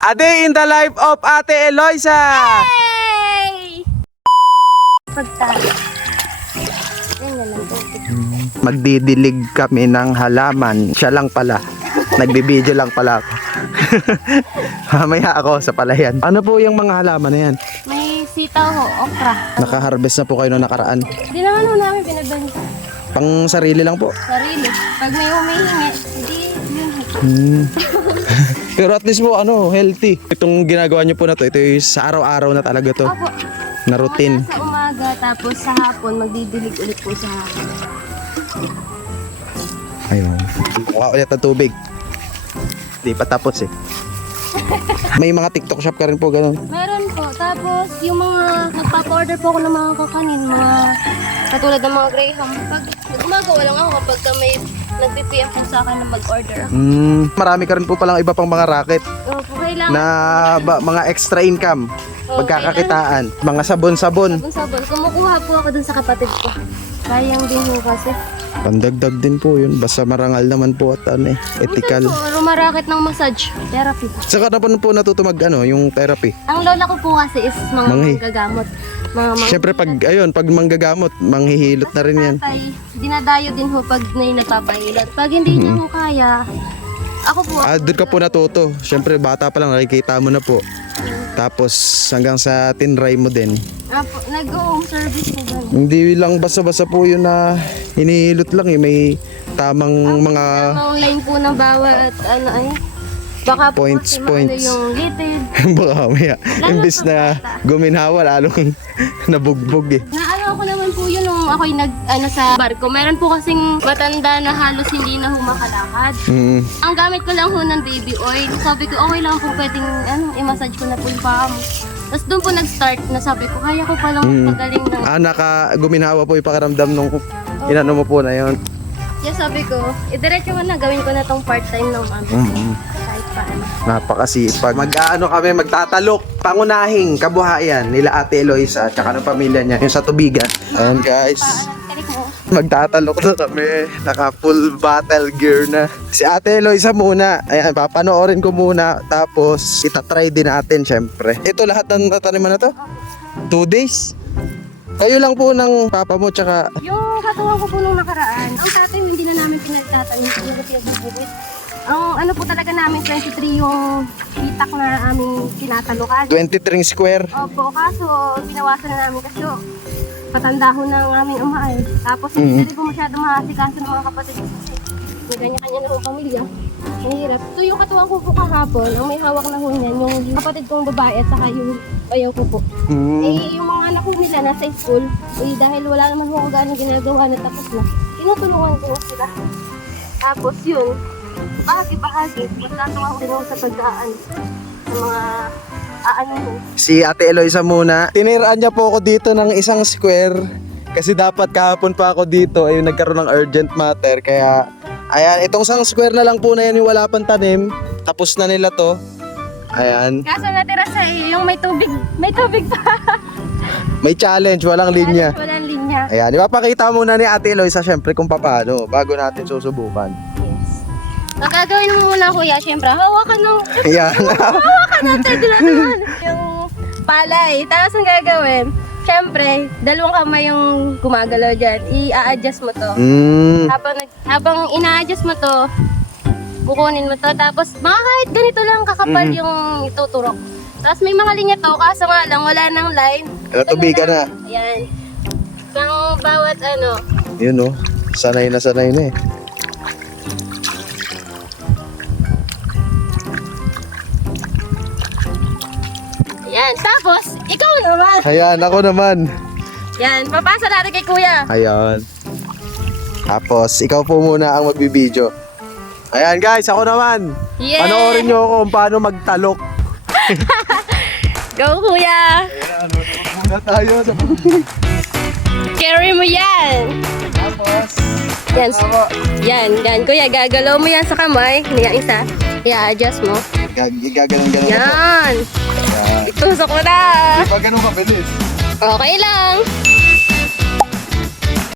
A day in the life of Ate Eloisa! Hey! Magdidilig kami ng halaman. Siya lang pala. Nagbibideo lang pala ako. Mamaya ako sa palayan. Ano po yung mga halaman na yan? May sitaw ho, okra. Nakaharvest na po kayo noong nakaraan. Hindi naman ho namin binibenta. Pang sarili lang po. Sarili. Pag may humihingi, hindi yun. Pero at least po healthy. Itong ginagawa niyo po na to, ito yung sa araw-araw na talaga to. Opo. Na routine. Sa umaga, tapos sa hapon, magdidilig ulit po sa hapon. Ayun. Kuha ulit ng tubig. Di pa tapos eh. May mga TikTok shop ka rin po, ganun. Meron po. Tapos, yung mga nagpapa-order po ako ng mga kakanin, mga katulad ng mga Graham. Pag gumagawa lang ako kapag may nag-PM po sa akin na mag-order ako. Marami ka rin po palang iba pang mga racket Opo, kailangan. na mga extra income. Pagkakakitaan. Mga sabon-sabon. Sabon-sabon. Kumukuha po ako dun sa kapatid ko. Sayang din po kasi. Pandagdag din po yun. Basta marangal naman po at ethical. Minsan po, rumarakit ng massage therapy. Saka na po natuto yung therapy. Ang lola ko po kasi is mga manggagamot. Siyempre pag manggagamot, manghihilot na rin yan. Tatay, dinadayo din ho pag nagpapahilot. Pag hindi niya ho kaya, ako po. Doon ka po natuto. Siyempre bata pa lang, nakikita mo na po. Tapos hanggang sa tinry mo din. Nag-home service po gano'n. Hindi lang basta-basta po yun na hinihilot lang eh. May tamang mga Tamang line po ng bawat baka po Points. yung litid. baka maya. Imbis na guminhawa, lalong nabugbog eh. Naano ko naman po yun nung ako'y sa barko. Meron po kasing matanda na halos hindi na humakalakad. Ang gamit ko lang ho ng baby oil. Sabi ko, okay lang po pwedeng i-massage ko na po yung paa mo. Tapos doon po nag-start na sabi ko, kaya ko palang magaling ng... Guminhawa po yung pakiramdam nung inano mo po na yun. Kaya sabi ko, idiretso ko na, gawin ko na tong part-time ng mami. Kahit paano. Napakasipag. Kami, magtatalok. Pangunahing kabuhayan nila Ate Eloisa at saka ng pamilya niya. Yung sa tubigan. Ayan guys. Magtatalok na kami. Naka full battle gear na. Si Ate Eloisa muna. Ayan, papanoorin ko muna. Tapos, itatry din natin syempre. Ito lahat ng tataniman na to? 2 days? Kayo lang po ng papa mo tsaka... Yung katuwang ko po nung nakaraan, ang tatay hindi na namin pinagtatanim. Hindi ko pinagbubukit. Ang po talaga namin, 23 yung itak na aming tinatalukan. 23 square. Opo, kaso binawasan na namin kasi patanda ho ng aming ama eh. Tapos hindi po masyado mahasikaso ng mga kapatid ko kasi may kanya-kanya na hong pamilya. Mahirap. So yung katuwang ko po kahapon, ang may hawak na ho niyan, yung kapatid kong babae at saka yung bayaw ko po. Eh yung mga anak ko nila nasa school, dahil wala naman ho ang gano'ng ginagawa na tapos na, tinutulungan ko sila. Tapos yun, bahagi-bahagi, magkatuwa ko din ako sa pagdaan sa mga Si Ate Eloisa muna. Tiniraan niya po ako dito ng 1 square kasi dapat kahapon pa ako dito ay nagkaroon ng urgent matter kaya ayan, itong 1 square na lang po na yan yung wala pang tanim. Tapos na nila to. Ayan. Kaso natira sa yung may tubig pa. May challenge, walang linya. Walang linya. Ayan, ipapakita muna ni Ate Eloisa syempre kung paano bago natin susubukan. Yes. Ang gagawin mo muna kuya, syempre, hawakan ng... Ayan. hawakan natin, naman. Yung palay. Tapos ang gagawin, syempre, 2 kamay yung gumagalaw dyan. I-a-adjust mo to. Habang ina-adjust mo to, kukunin mo to. Tapos kahit ganito lang kakapal yung ituturok. Tapos may mga linya to, kaso nga lang, wala nang line. Tubigan na. Ayan. Pang bawat Yun oh, sanay na eh. Ayan. Tapos, ikaw naman. Ayan, ako naman. Yan, papasa natin kay kuya. Ayan. Tapos, ikaw po muna ang magbibideo. Ayan guys, ako naman. Yeah. Panoorin nyo ako kung paano magtalok. Go kuya. Ayan, muna tayo. Carry mo yan. Tapos, Yan. Kuya, gagalaw mo yan sa kamay. Yan isa. I-adjust mo. gaganon-ganon. Yan. Itusok mo na. Di ba ganun kabilis? Okay lang.